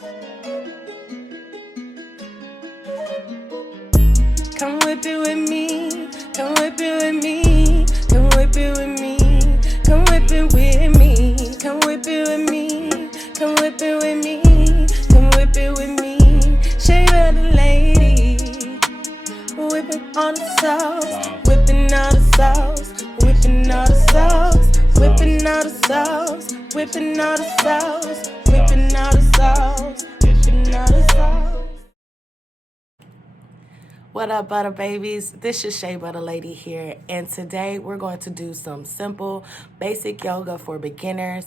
Come whip it with me, come whip it with me, come whip it with me, come whip it with me, come whip it with me, come whip it with me, come whip it with me. Shea the lady, whipping all the sauce, whipping all the sauce, whipping all the sauce, whipping all the sauce, whipping all the sauce, whipping all the sauce, whipping all the sauce. What up, butter babies? This is Shea Butter Lady here, and today we're going to do some simple, basic yoga for beginners.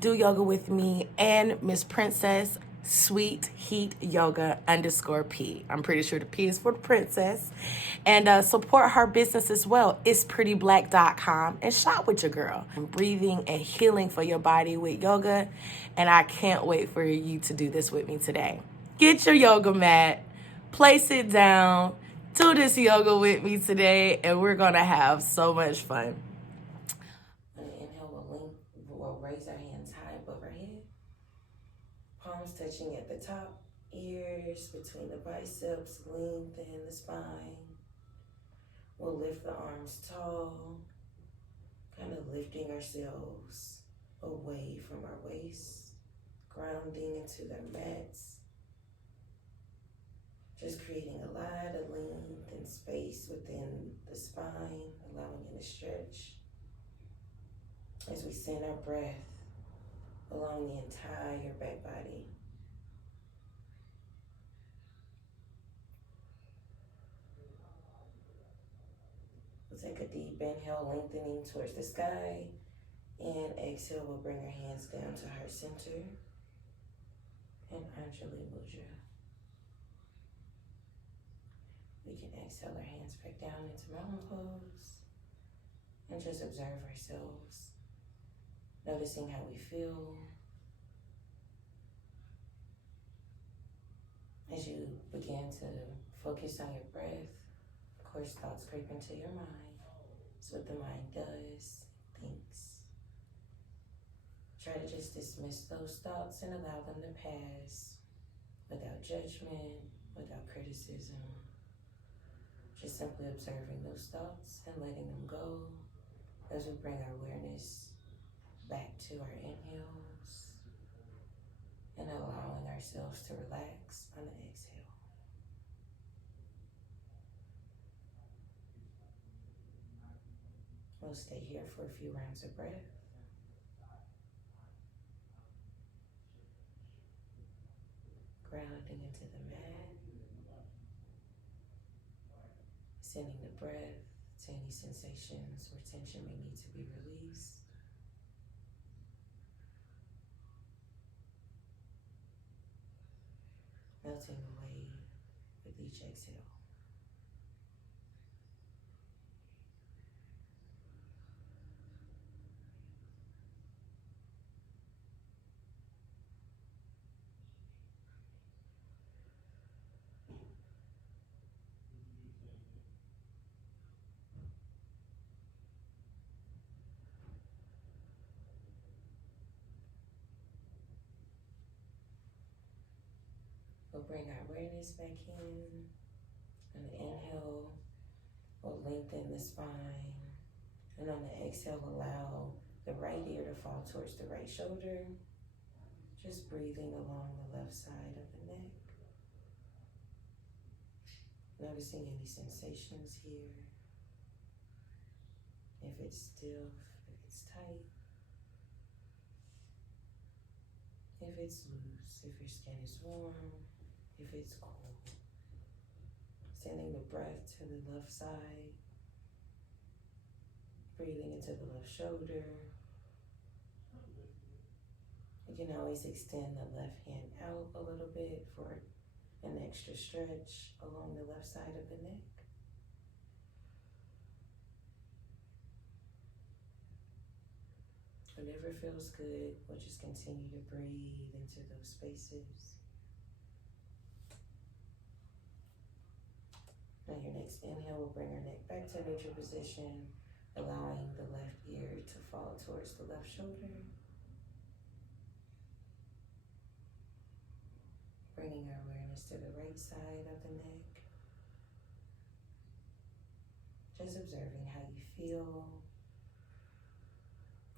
Do yoga with me and Miss Princess Sweet Heat Yoga _P. I'm pretty sure the P is for the princess. And support her business as well. It's prettyblack.com and shop with your girl. Breathing and healing for your body with yoga, and I can't wait for you to do this with me today. Get your yoga mat. Place it down, do this yoga with me today, and we're gonna have so much fun. Inhale, we'll raise our hands high above our head. Palms touching at the top, ears between the biceps, lengthen the spine. We'll lift the arms tall, kind of lifting ourselves away from our waist, grounding into their mats. Just creating a lot of length and space within the spine, allowing it to stretch. As we send our breath along the entire back body. We'll take a deep inhale, lengthening towards the sky. And exhale, we'll bring our hands down to heart center. And ANJALI MUDRA. We can exhale our hands back down into mountain pose and just observe ourselves, noticing how we feel. As you begin to focus on your breath, of course, thoughts creep into your mind. It's what the mind does, thinks. Try to just dismiss those thoughts and allow them to pass without judgment, without criticism. Just simply observing those thoughts and letting them go as we bring our awareness back to our inhales and allowing ourselves to relax on the exhale. We'll stay here for a few rounds of breath. Grounding into the mat. Sending the breath to any sensations where tension may need to be released. Melting away with each exhale. We'll bring our awareness back in. On the inhale, we'll lengthen the spine. And on the exhale, allow the right ear to fall towards the right shoulder. Just breathing along the left side of the neck. Noticing any sensations here. If it's stiff, if it's tight. If it's loose, if your skin is warm, if it's cold. Sending the breath to the left side. Breathing into the left shoulder. You can always extend the left hand out a little bit for an extra stretch along the left side of the neck. Whatever feels good, we'll just continue to breathe into those spaces. Now your next inhale will bring our neck back to neutral position, allowing the left ear to fall towards the left shoulder. awareness to the right side of the neck. Just observing how you feel.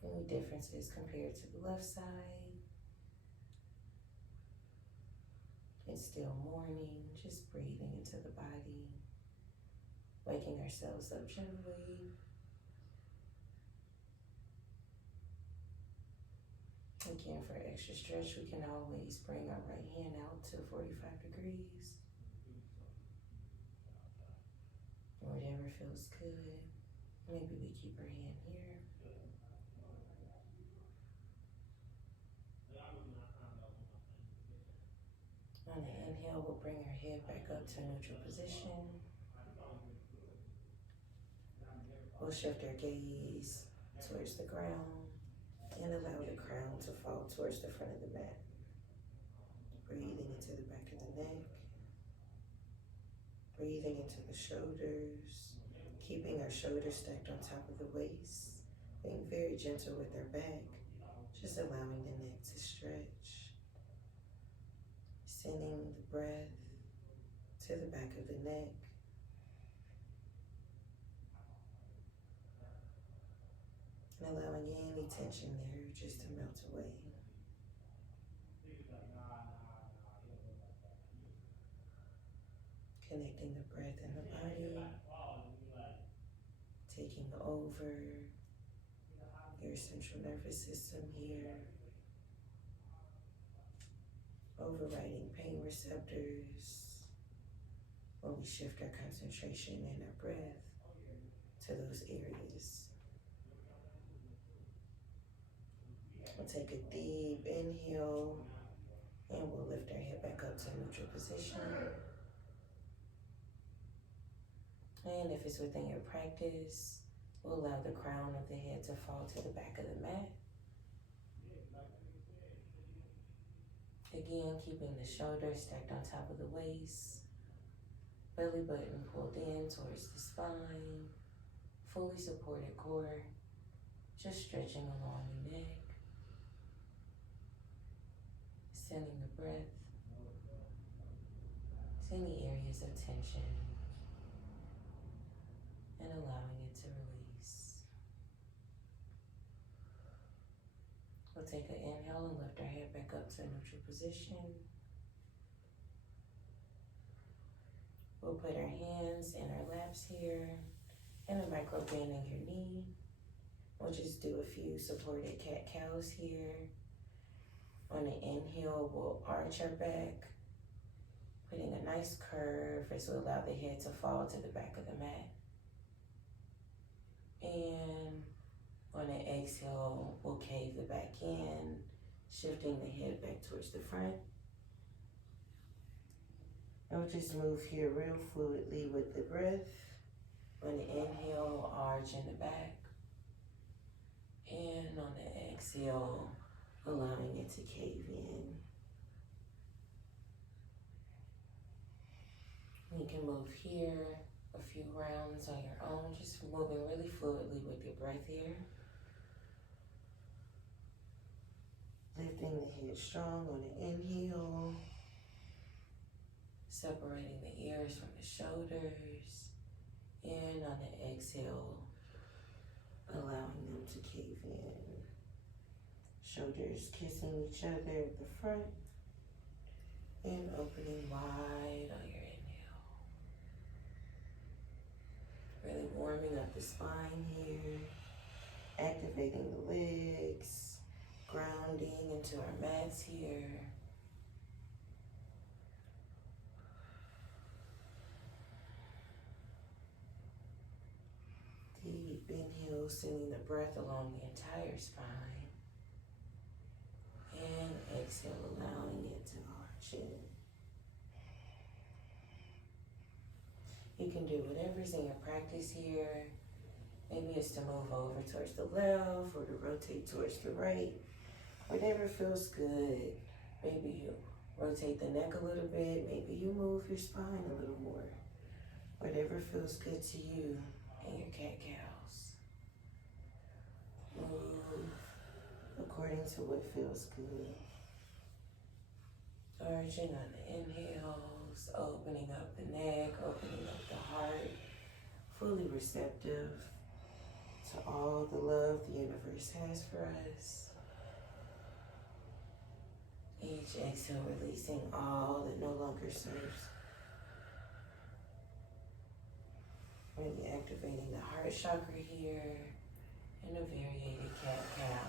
Any differences compared to the left side. It's still morning, just breathing into the body. Waking ourselves up gently. Again, for extra stretch, we can always bring our right hand out to 45 degrees. Whatever feels good. Maybe we keep our hand here. On the inhale, we'll bring our head back up to neutral position. We'll shift our gaze towards the ground and allow the crown to fall towards the front of the mat. Breathing into the back of the neck. Breathing into the shoulders. Keeping our shoulders stacked on top of the waist. Being very gentle with our back. Just allowing the neck to stretch. Sending the breath to the back of the neck. And allowing any tension there just to melt away. Connecting the breath and the body. Taking over your central nervous system here. Overriding pain receptors when we shift our concentration and our breath to those areas. We'll take a deep inhale and we'll lift our head back up to neutral position. And if it's within your practice, we'll allow the crown of the head to fall to the back of the mat. Again, keeping the shoulders stacked on top of the waist. Belly button pulled in towards the spine. Fully supported core. Just stretching along the neck. Sending the breath to any areas of tension and allowing it to release. We'll take an inhale and lift our head back up to a neutral position. We'll put our hands in our laps here and a micro bend in your knee. We'll just do a few supported cat-cows here. On the inhale, we'll arch our back, putting a nice curve as we allow the head to fall to the back of the mat. And on the exhale, we'll cave the back in, shifting the head back towards the front. And we'll just move here real fluidly with the breath. On the inhale, arch in the back. And on the exhale, allowing it to cave in. You can move here a few rounds on your own, just moving really fluidly with your breath here. Lifting the head strong on the inhale. Separating the ears from the shoulders. And on the exhale, allowing them to cave in. Shoulders kissing each other at the front and opening wide on your inhale. Really warming up the spine here, activating the legs, grounding into our mats here. Deep inhale, sending the breath along the entire spine. And exhale, allowing it to arch in. You can do whatever's in your practice here. Maybe it's to move over towards the left or to rotate towards the right. Whatever feels good. Maybe you rotate the neck a little bit. Maybe you move your spine a little more. Whatever feels good to you and your cat-cows. Move according to what feels good. Arching on the inhales, opening up the neck, opening up the heart, fully receptive to all the love the universe has for us. Each exhale releasing all that no longer serves. Really activating the heart chakra here in a variated cat-cow.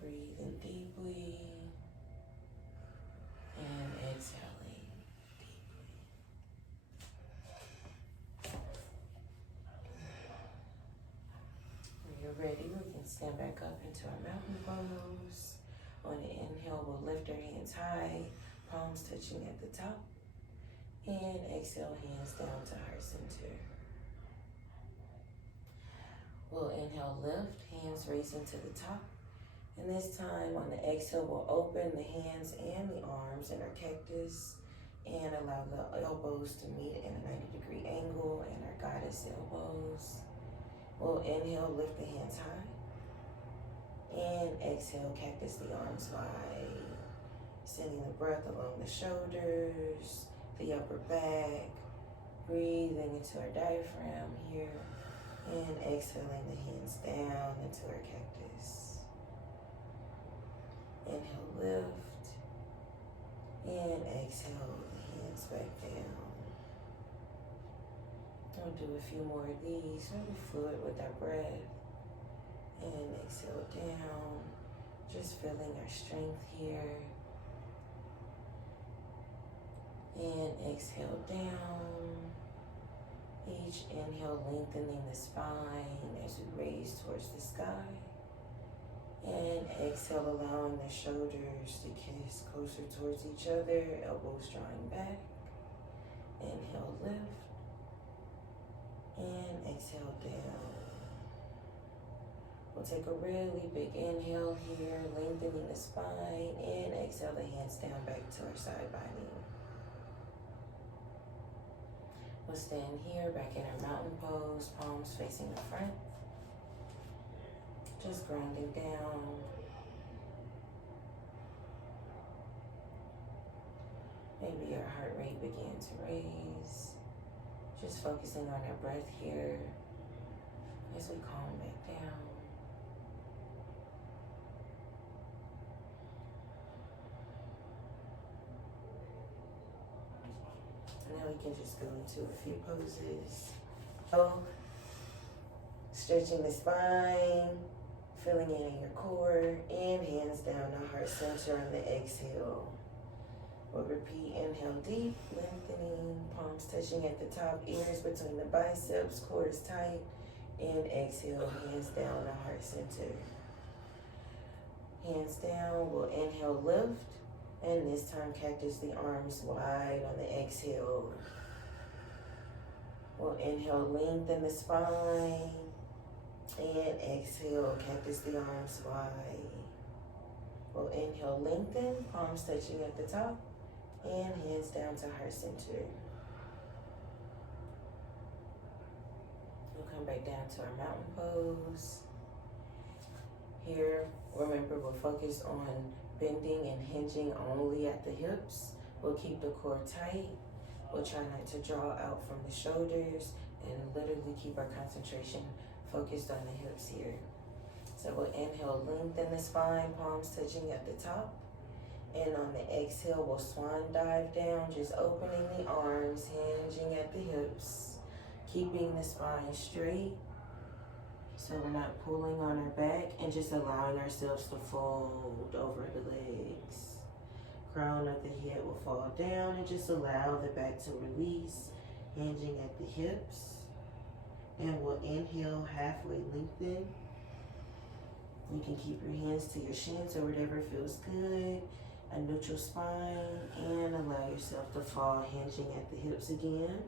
Breathing deeply and exhaling deeply. When you're ready, we can stand back up into our mountain pose. On the inhale, we'll lift our hands high, palms touching at the top. And exhale, hands down to heart center. We'll inhale, lift, hands raising to the top. And this time on the exhale, we'll open the hands and the arms in our cactus and allow the elbows to meet in a 90-degree angle and our goddess elbows. We'll inhale, lift the hands high. And exhale, cactus the arms wide. Sending the breath along the shoulders, the upper back. Breathing into our diaphragm here. And exhaling the hands down into our cactus. Inhale, lift, and exhale, the hands back down. We'll do a few more of these, really fluid with our breath. And exhale down, just feeling our strength here. And exhale down. Each inhale lengthening the spine as we raise towards the sky. And exhale, allowing the shoulders to kiss closer towards each other, elbows drawing back. Inhale, lift. And exhale down. We'll take a really big inhale here, lengthening the spine. And exhale the hands down back to our side body. We'll stand here, back in our mountain pose, palms facing the front. Just grounding down. Maybe our heart rate began to raise. Just focusing on our breath here as we calm back down. And then we can just go into a few poses. So, stretching the spine. Feeling it in your core, and hands down to heart center on the exhale. We'll repeat, inhale deep, lengthening, palms touching at the top, ears between the biceps, core is tight, and exhale, hands down to heart center. Hands down, we'll inhale, lift, and this time cactus the arms wide on the exhale. We'll inhale, lengthen the spine. And exhale, cactus the arms wide. We'll inhale, lengthen, palms touching at the top, and hands down to heart center. We'll come back down to our mountain pose. Here, remember, we'll focus on bending and hinging only at the hips. We'll keep the core tight. We'll try not to draw out from the shoulders and literally keep our concentration focused on the hips here. So we'll inhale, lengthen the spine, palms touching at the top. And on the exhale, we'll swan dive down, just opening the arms, hinging at the hips, keeping the spine straight. So we're not pulling on our back and just allowing ourselves to fold over the legs. Crown of the head will fall down and just allow the back to release, hinging at the hips. And we'll inhale, halfway lengthen. You can keep your hands to your shins or whatever feels good. A neutral spine, and allow yourself to fall, hinging at the hips again.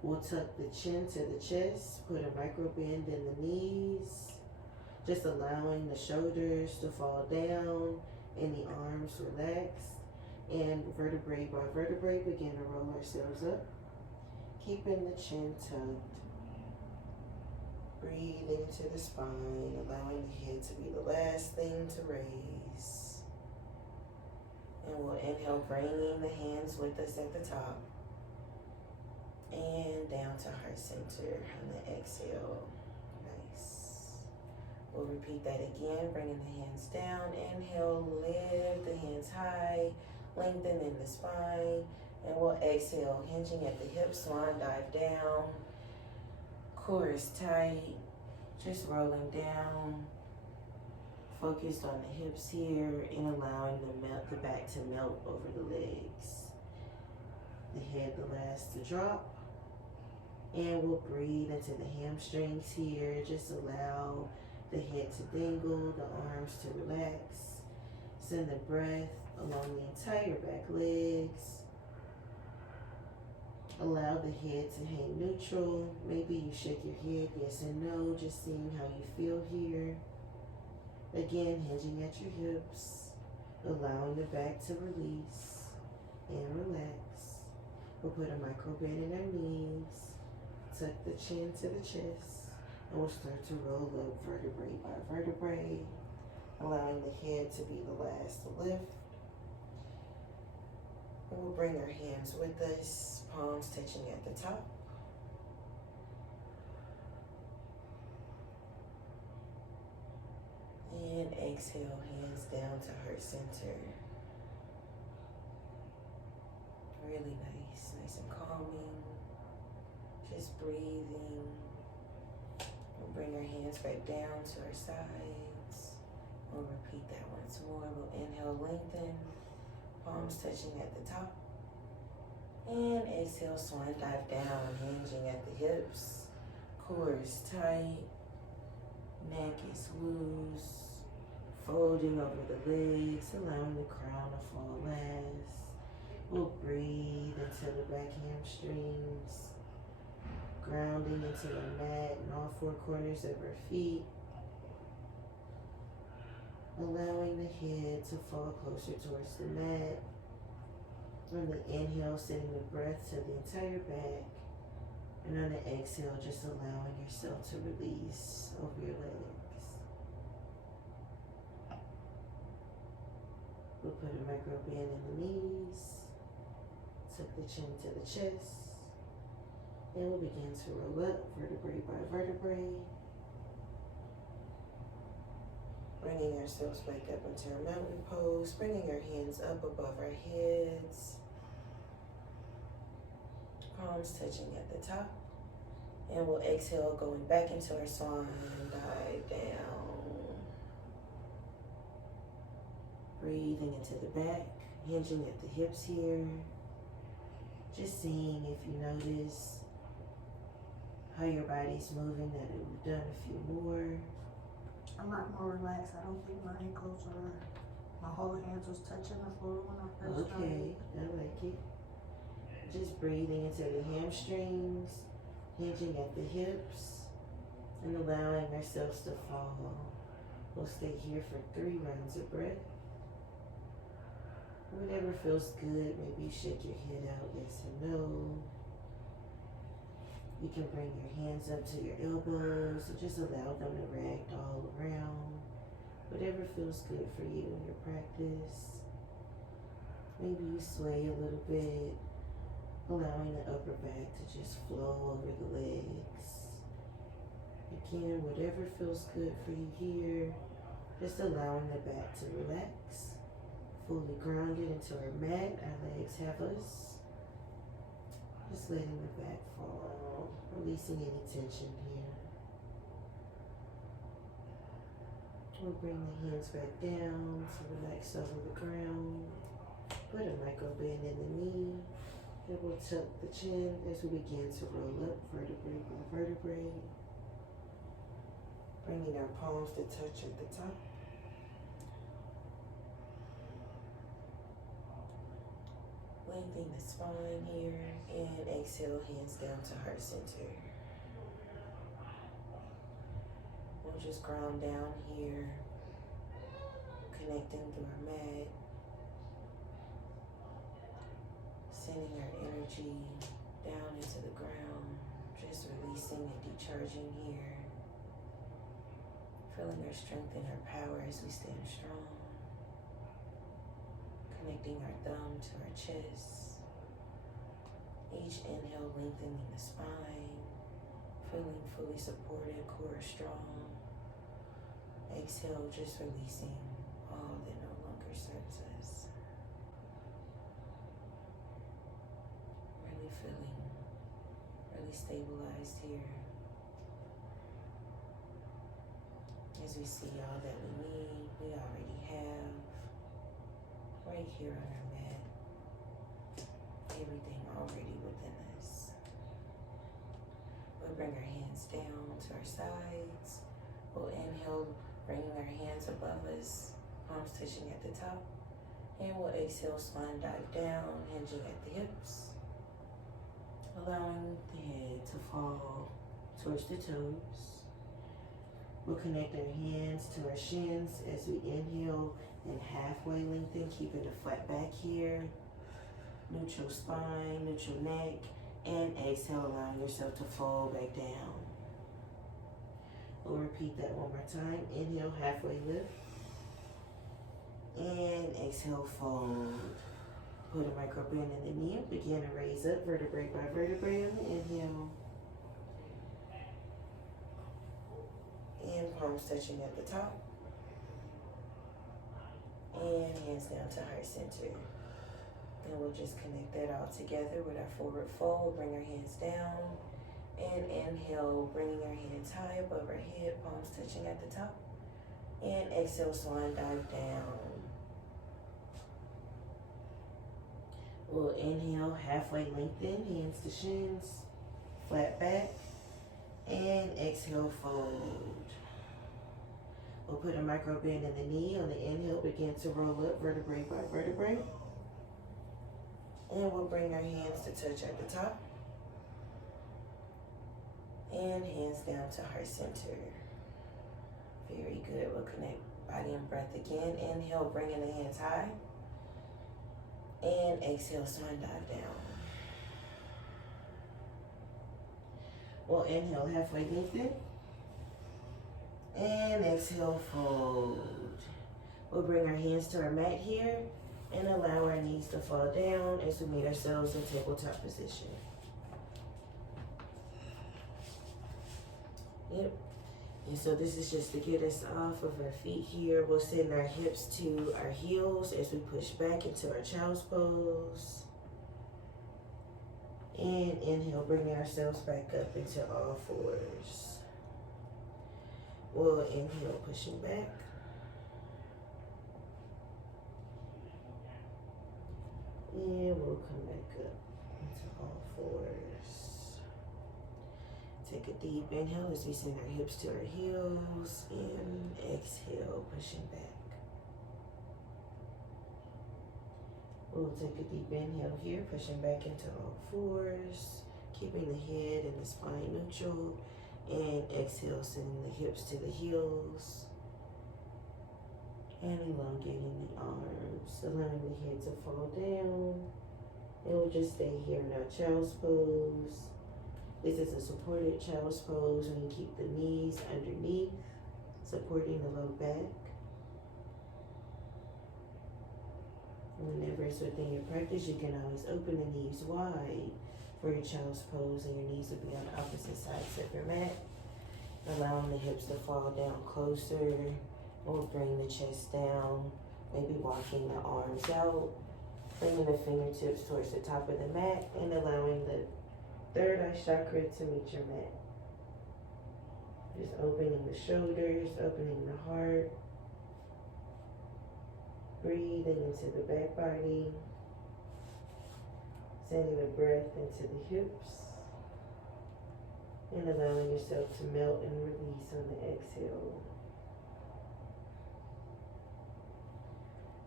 We'll tuck the chin to the chest, put a micro bend in the knees, just allowing the shoulders to fall down and the arms relax. And vertebrae by vertebrae, begin to roll ourselves up. Keeping the chin tucked. Breathing into the spine, allowing the head to be the last thing to raise. And we'll inhale, bringing the hands with us at the top. And down to heart center on the exhale. Nice. We'll repeat that again, bringing the hands down. Inhale, lift the hands high, lengthen in the spine. And we'll exhale, hinging at the hips, swan dive down. Core is tight, just rolling down. Focused on the hips here and allowing the back to melt over the legs. The head the last to drop. And we'll breathe into the hamstrings here. Just allow the head to dangle, the arms to relax. Send the breath along the entire back legs. Allow the head to hang neutral. Maybe you shake your head yes and no, just seeing how you feel here. Again, hinging at your hips, allowing the back to release and relax. We'll put a micro bend in our knees, tuck the chin to the chest, and we'll start to roll up vertebrae by vertebrae, allowing the head to be the last to lift. And we'll bring our hands with us, palms touching at the top. And exhale, hands down to heart center. Really nice, nice and calming. Just breathing. We'll bring our hands back down to our sides. We'll repeat that once more. We'll inhale, lengthen. Palms touching at the top. And exhale, swan dive down, hinging at the hips. Core is tight. Neck is loose. Folding over the legs, allowing the crown to fall last. We'll breathe into the back hamstrings. Grounding into the mat and all four corners of our feet. Allowing the head to fall closer towards the mat. On the inhale, sending the breath to the entire back. And on the exhale, just allowing yourself to release over your legs. We'll put a micro bend in the knees. Tuck the chin to the chest. And we'll begin to roll up vertebrae by vertebrae. Bringing ourselves back up into our mountain pose, bringing our hands up above our heads. Palms touching at the top. And we'll exhale, going back into our swan dive down. Breathing into the back, hinging at the hips here. Just seeing if you notice how your body's moving, that we've done a few more. A lot more relaxed. I don't think my ankles or my whole hands was touching the floor when I first started. Okay, I like it. Just breathing into the hamstrings, hinging at the hips, and allowing ourselves to fall. We'll stay here for 3 rounds of breath. Whatever feels good, maybe you shake your head out, yes or no. You can bring your hands up to your elbows, so just allow them to ragdoll around. Whatever feels good for you in your practice. Maybe you sway a little bit, allowing the upper back to just flow over the legs. Again, whatever feels good for you here, just allowing the back to relax. Fully grounded into our mat, our legs have us. Just letting the back fall, releasing any tension here. We'll bring the hands back down to relax over the ground. Put a micro bend in the knee. And we'll tuck the chin as we begin to roll up vertebrae by vertebrae. Bringing our palms to touch at the top. Lengthening the spine here, and exhale, hands down to heart center. We'll just ground down here, connecting through our mat, sending our energy down into the ground, just releasing and decharging here. Feeling our strength and our power as we stand strong. Connecting our thumb to our chest. Each inhale lengthening the spine. Feeling fully supported, core strong. Exhale, just releasing all that no longer serves us. Really feeling really stabilized here. As we see all that we need, we already have right here on our mat. Everything already within us. We'll bring our hands down to our sides. We'll inhale, bringing our hands above us, palms touching at the top. And we'll exhale, swan dive down, hinging at the hips. Allowing the head to fall towards the toes. We'll connect our hands to our shins as we inhale and halfway lengthen, keeping a flat back here. Neutral spine, neutral neck, and exhale, allowing yourself to fold back down. We'll repeat that one more time. Inhale, halfway lift. And exhale, fold. Put a micro bend in the knee. Begin to raise up vertebrae by vertebrae on the inhale. And palms touching at the top. And hands down to heart center. And we'll just connect that all together with our forward fold. Bring our hands down. And inhale, bringing our hands high above our head, palms touching at the top. And exhale, swan dive down. We'll inhale, halfway lengthen, hands to shins, flat back. And exhale, fold. We'll put a micro bend in the knee. On the inhale, begin to roll up vertebrae by vertebrae. And we'll bring our hands to touch at the top. And hands down to heart center. Very good. We'll connect body and breath again. Inhale, bringing the hands high. And exhale, swan dive down. We'll inhale, halfway lengthen. And exhale, fold. We'll bring our hands to our mat here and allow our knees to fall down as we meet ourselves in tabletop position. Yep. And so this is just to get us off of our feet here. We'll send our hips to our heels as we push back into our child's pose. And inhale, bringing ourselves back up into all fours. We'll inhale, pushing back. And we'll come back up into all fours. Take a deep inhale as we send our hips to our heels, and exhale, pushing back. We'll take a deep inhale here, pushing back into all fours, keeping the head and the spine neutral, and exhale, sending the hips to the heels, and elongating the arms, allowing the head to fall down. And we'll just stay here in our child's pose. This is a supported child's pose when you keep the knees underneath, supporting the low back. Whenever it's within your practice, you can always open the knees wide for your child's pose, and your knees will be on the opposite sides of your mat, allowing the hips to fall down closer. We'll bring the chest down, maybe walking the arms out, bringing the fingertips towards the top of the mat, and allowing the third eye chakra to meet your mat. Just opening the shoulders, opening the heart. Breathing into the back body. Sending the breath into the hips. And allowing yourself to melt and release on the exhale.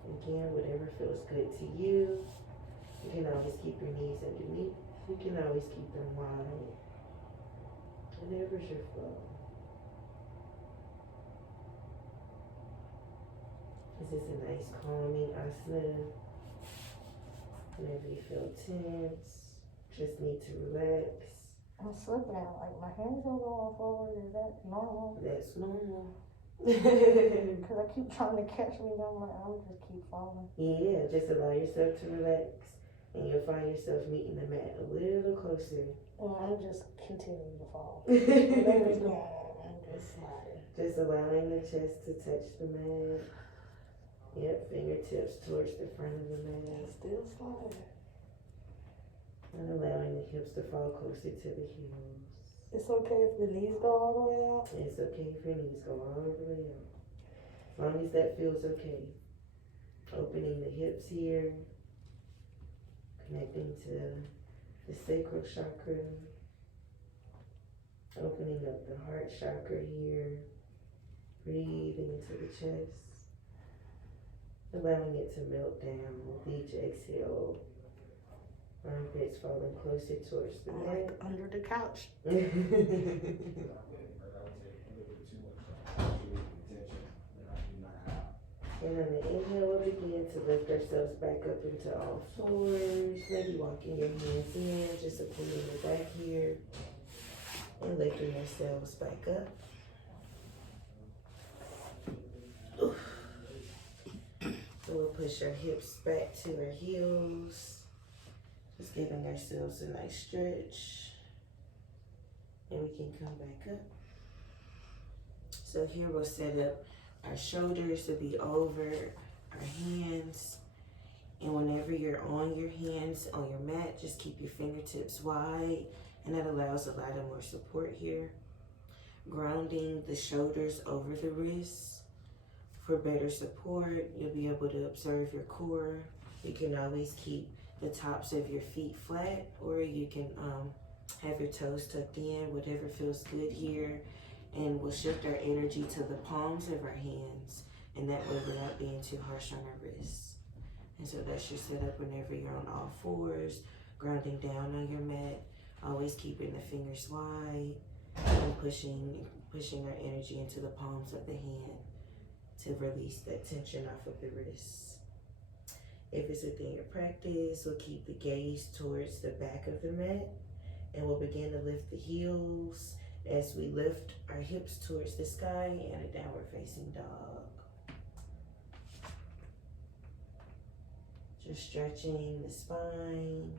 Again, whatever feels good to you. You can always keep your knees underneath. You can always keep them wide. Whatever's your flow. This is a nice calming asana. Whenever you feel tense, just need to relax. I'm slipping out, like my hands are going forward. Is that normal? That's normal. Because I keep trying to catch me, and I'm like, I'm just keep falling. Yeah, just allow yourself to relax, and you'll find yourself meeting the mat a little closer. And I'm just continuing to fall. Whatever's going on, I'm just sliding. Just allowing the chest to touch the mat. Yep, fingertips towards the front of the mat. Still sliding. And allowing the hips to fall closer to the heels. It's okay if the knees go all the way out? It's okay if your knees go all the way out. As long as that feels okay. Opening the hips here. Connecting to the sacral chakra. Opening up the heart chakra here. Breathing into the chest. Allowing it to melt down with each exhale. Armpits falling closer towards the mat. Like under the couch. And on the inhale, we'll begin to lift ourselves back up into all fours. Maybe walking your hands in, just supporting your back here. And lifting ourselves back up. So we'll push our hips back to our heels. Just giving ourselves a nice stretch. And we can come back up. So here we'll set up our shoulders to be over our hands. And whenever you're on your hands, on your mat, just keep your fingertips wide. And that allows a lot of more support here. Grounding the shoulders over the wrists. For better support, you'll be able to observe your core. You can always keep the tops of your feet flat, or you can have your toes tucked in, whatever feels good here. And we'll shift our energy to the palms of our hands, and that way we're not being too harsh on our wrists. And so that's your setup whenever you're on all fours, grounding down on your mat, always keeping the fingers wide, and pushing our energy into the palms of the hand to release that tension off of the wrists. If it's within your practice, we'll keep the gaze towards the back of the mat, and we'll begin to lift the heels as we lift our hips towards the sky and a downward facing dog. Just stretching the spine,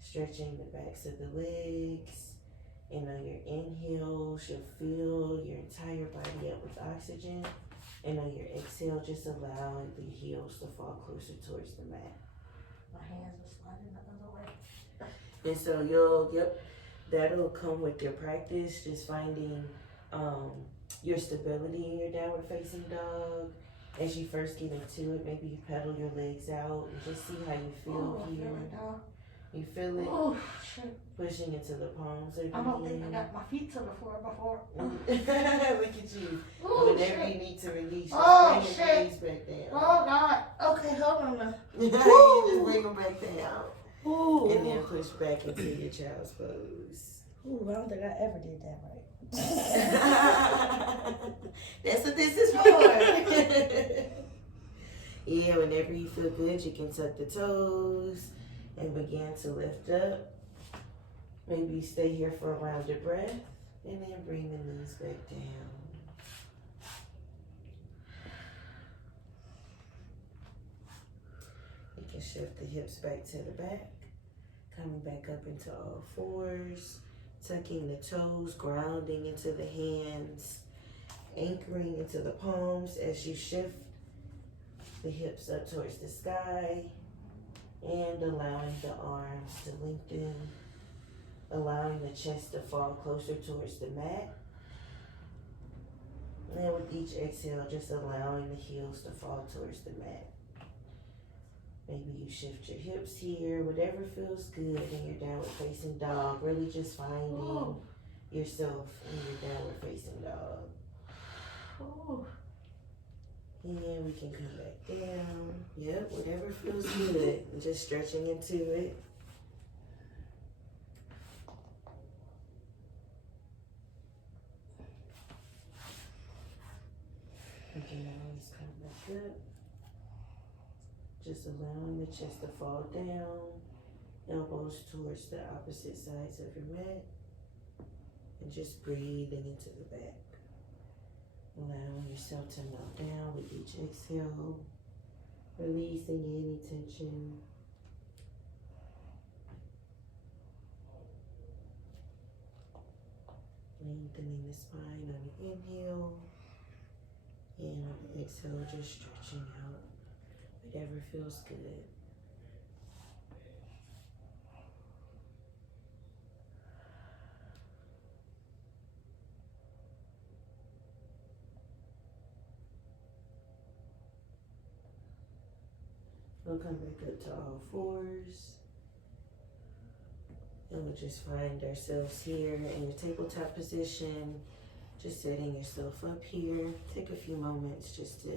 stretching the backs of the legs, and on your inhales, you'll fill your entire body up with oxygen. And on your exhale, just allow the heels to fall closer towards the mat. My hands are sliding the other way. And so that'll come with your practice, just finding your stability in your downward facing dog. As you first get into it, maybe you pedal your legs out and just see how you feel here. You feel it? Oh, shit. Pushing into the palms of your I don't think I hand. got my feet to the floor before. Look at you. Oh, Whenever shit. you need to release, Oh, just shit. bring your knees back down. Oh, God. Okay, hold on now. You just bring them back down. Ooh. And then push back into your child's pose. Ooh, I don't think I ever did that right. That's what this is for. Yeah, whenever you feel good, you can tuck the toes and begin to lift up. Maybe stay here for a round of breath and then bring the knees back down. You can shift the hips back to the back, coming back up into all fours, tucking the toes, grounding into the hands, anchoring into the palms as you shift the hips up towards the sky, and allowing the arms to lengthen, allowing the chest to fall closer towards the mat. And with each exhale, just allowing the heels to fall towards the mat. Maybe you shift your hips here, whatever feels good in your downward facing dog. Really just finding yourself in your downward facing dog. Ooh. And we can come back down. Yep, whatever feels good. And just stretching into it. We can always come back up. Just allowing the chest to fall down. Elbows towards the opposite sides of your mat. And just breathing into the back. Allowing yourself to melt down with each exhale, releasing any tension. Lengthening the spine on the inhale, and on the exhale, just stretching out whatever feels good. We'll come back up to all fours. And we'll just find ourselves here in your tabletop position, just setting yourself up here. Take a few moments just to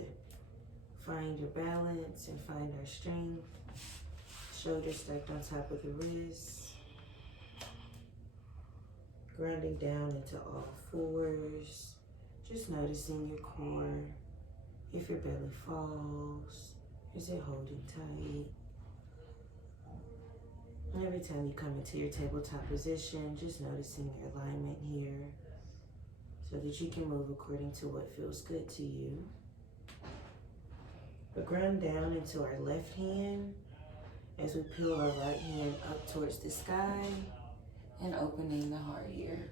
find your balance and find our strength. Shoulders stacked on top of the wrists. Grounding down into all fours. Just noticing your core. If your belly falls, is it holding tight? And every time you come into your tabletop position, just noticing your alignment here so that you can move according to what feels good to you. But ground down into our left hand as we peel our right hand up towards the sky and opening the heart here.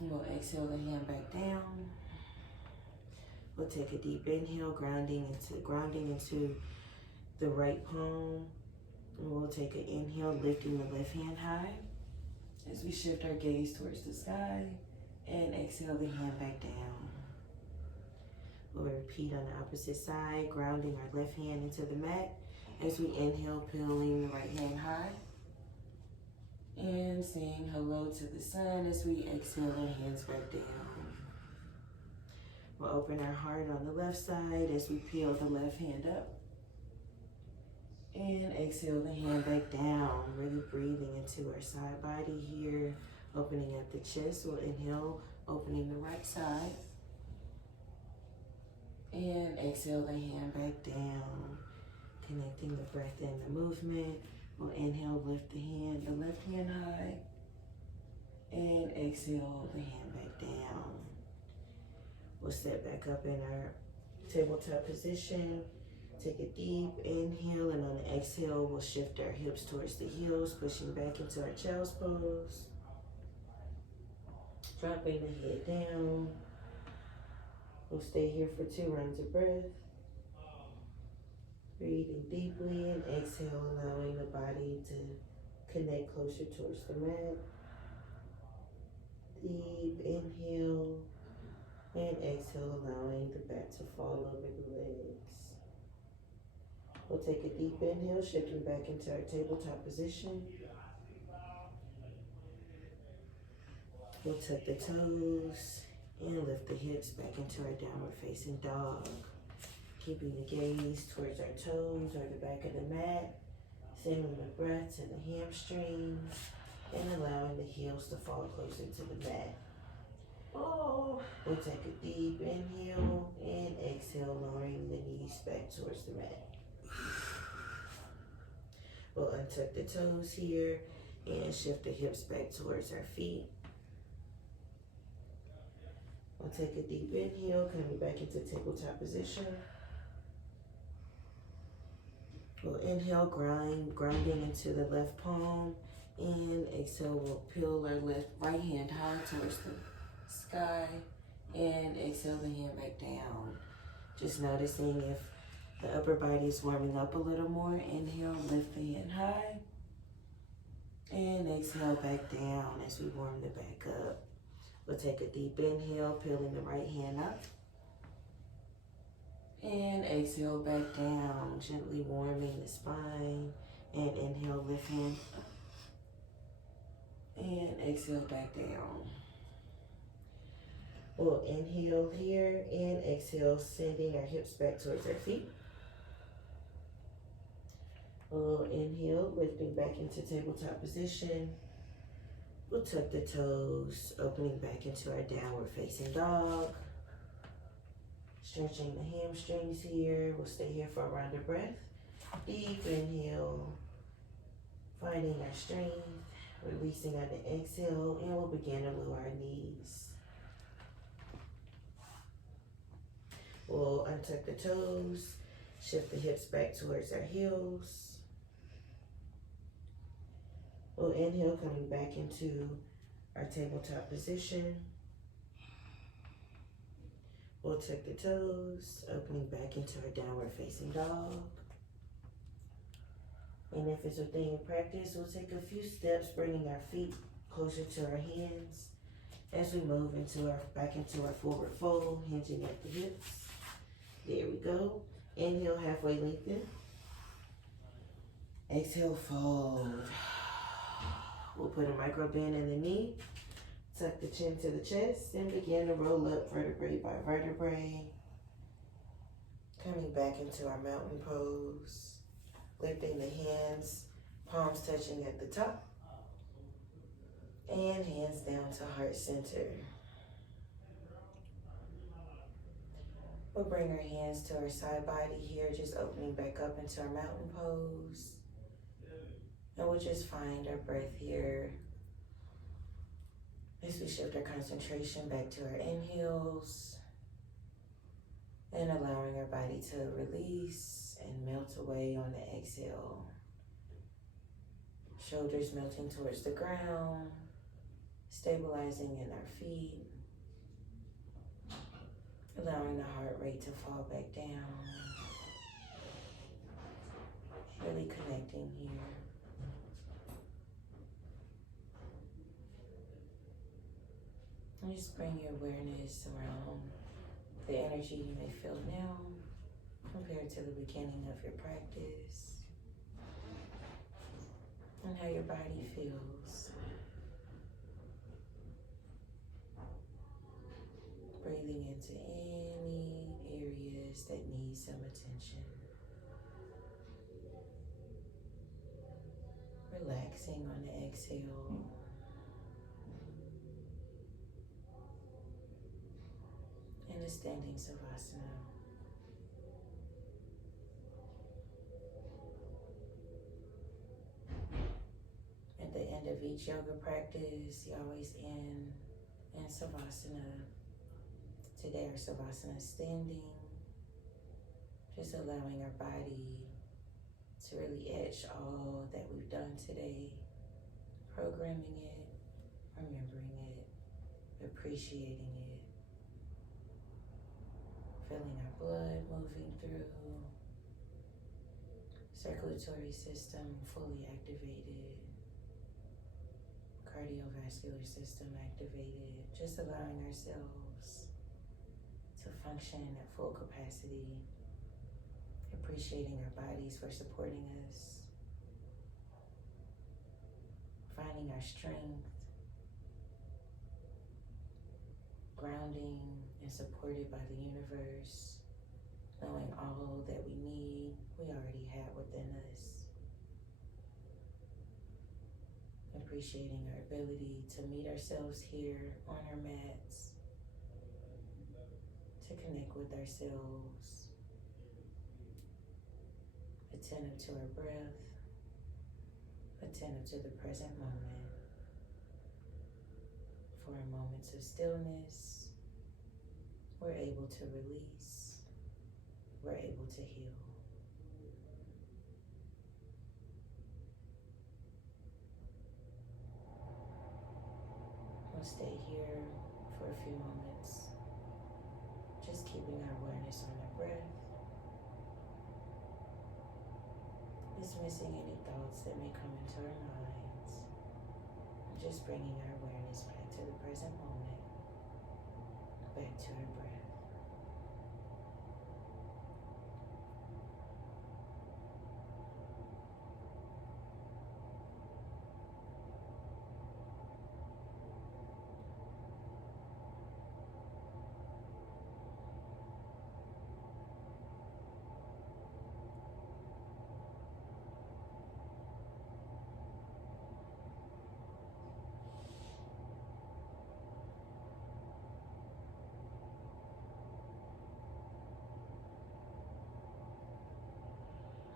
And we'll exhale the hand back down. We'll take a deep inhale, grounding into the right palm. And we'll take an inhale, lifting the left hand high as we shift our gaze towards the sky, and exhale the hand back down. We'll repeat on the opposite side, grounding our left hand into the mat as we inhale, peeling the right hand high, and saying hello to the sun as we exhale our hands back down. We'll open our heart on the left side as we peel the left hand up. And exhale the hand back down, really breathing into our side body here, opening up the chest. We'll inhale, opening the right side. And exhale the hand back down, connecting the breath and the movement. We'll inhale, lift the left hand high. And exhale the hand back down. We'll step back up in our tabletop position. Take a deep inhale, and on the exhale, we'll shift our hips towards the heels, pushing back into our child's pose. Dropping the head down. We'll stay here for 2 rounds of breath. Breathing deeply and exhale, allowing the body to connect closer towards the mat. Deep inhale and exhale, allowing the back to fall over the legs. We'll take a deep inhale, shifting back into our tabletop position. We'll tuck the toes and lift the hips back into our downward facing dog. Keeping the gaze towards our toes or the back of the mat. Sending the breath to the hamstrings and allowing the heels to fall closer to the mat. We'll take a deep inhale and exhale, lowering the knees back towards the mat. We'll untuck the toes here and shift the hips back towards our feet. We'll take a deep inhale, coming back into tabletop position. We'll inhale, grounding into the left palm, and exhale, we'll peel our right hand high towards the sky, and exhale the hand back down. Just noticing if the upper body is warming up a little more. Inhale, lift the hand high, and exhale back down as we warm the back up. We'll take a deep inhale, peeling the right hand up. And exhale back down, gently warming the spine. And inhale, lift hand up. And exhale back down. We'll inhale here and exhale, sending our hips back towards our feet. We'll inhale, lifting back into tabletop position. We'll tuck the toes, opening back into our downward facing dog. Stretching the hamstrings here. We'll stay here for a round of breath. Deep inhale, finding our strength, releasing on the exhale, and we'll begin to lower our knees. We'll untuck the toes, shift the hips back towards our heels. We'll inhale, coming back into our tabletop position. We'll tuck the toes, opening back into our downward facing dog. And if it's within your practice, we'll take a few steps, bringing our feet closer to our hands as we move back into our forward fold, hinging at the hips. There we go. Inhale, halfway lengthen. Exhale, fold. We'll put a micro bend in the knee, tuck the chin to the chest, and begin to roll up vertebrae by vertebrae. Coming back into our mountain pose. Lifting the hands, palms touching at the top. And hands down to heart center. We'll bring our hands to our side body here, just opening back up into our mountain pose. And we'll just find our breath here as we shift our concentration back to our inhales and allowing our body to release and melt away on the exhale. Shoulders melting towards the ground, stabilizing in our feet, allowing the heart rate to fall back down, really connecting here. And just bring your awareness around the energy you may feel now compared to the beginning of your practice, and how your body feels. Breathing into any areas that need some attention. Relaxing on the exhale. In a standing savasana. At the end of each yoga practice, you always end in savasana. Today our savasana is standing, just allowing our body to really etch all that we've done today, programming it, remembering it, appreciating it, feeling our blood moving through, circulatory system fully activated, cardiovascular system activated, just allowing ourselves to function at full capacity, appreciating our bodies for supporting us, finding our strength, grounding and supported by the universe, knowing all that we need, we already have within us. Appreciating our ability to meet ourselves here on our mats, to connect with ourselves, attentive to our breath, attentive to the present moment. For our moments of stillness, we're able to release, we're able to heal. We'll stay here for a few moments, just keeping our awareness on our breath, dismissing any thoughts that may come into our minds, and just bringing our awareness back to the present moment, back to our breath.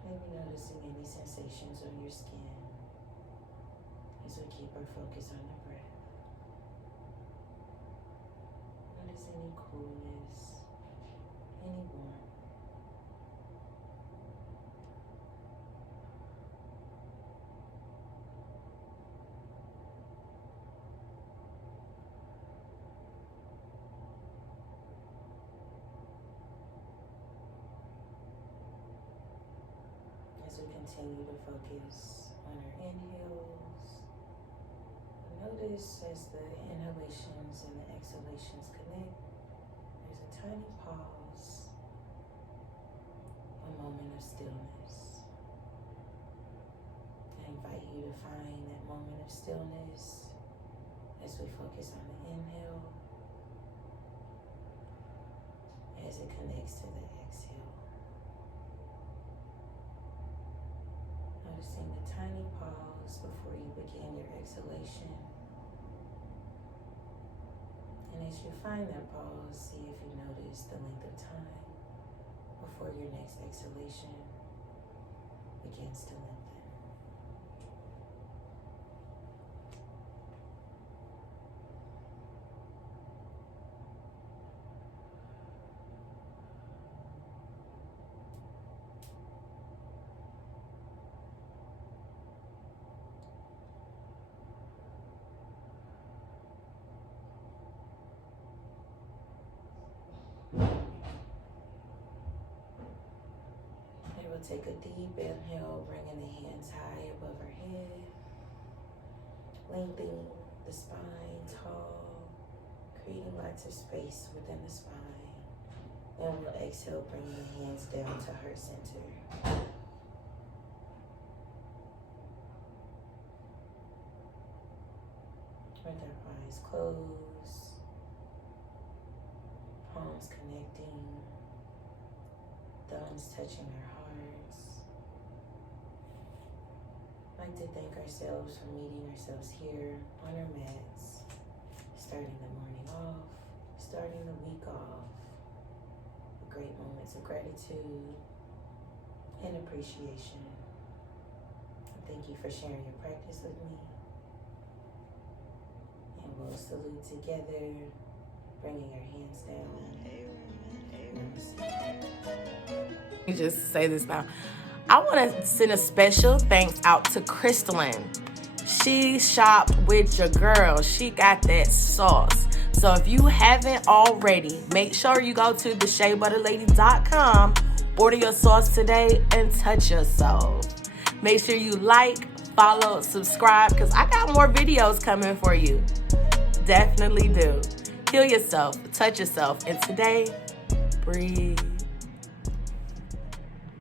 Maybe noticing any sensations on your skin as we keep our focus on the breath. Notice any coolness, any as we continue to focus on our inhales, notice as the inhalations and the exhalations connect, there's a tiny pause, a moment of stillness. I invite you to find that moment of stillness as we focus on the inhale, as it connects to the exhale. Noticing the tiny pause before you begin your exhalation. And as you find that pause, see if you notice the length of time before your next exhalation begins to lengthen. We'll take a deep inhale, bringing the hands high above our head, lengthening the spine tall, creating lots of space within the spine. Then we'll exhale, bringing the hands down to heart center. With our eyes closed, palms connecting, thumbs touching our hearts. I'd like to thank ourselves for meeting ourselves here on our mats, starting the morning off, starting the week off with great moments of gratitude and appreciation. And thank you for sharing your practice with me. And we'll salute together, bringing our hands down. Let me just say this now. I want to send a special thanks out to Crystalline. She shopped with your girl. She got that sauce. So if you haven't already, make sure you go to thesheabutterlady.com, order your sauce today, and touch yourself. Make sure you like, follow, subscribe, because I got more videos coming for you. Definitely do. Heal yourself, touch yourself, and today, breathe.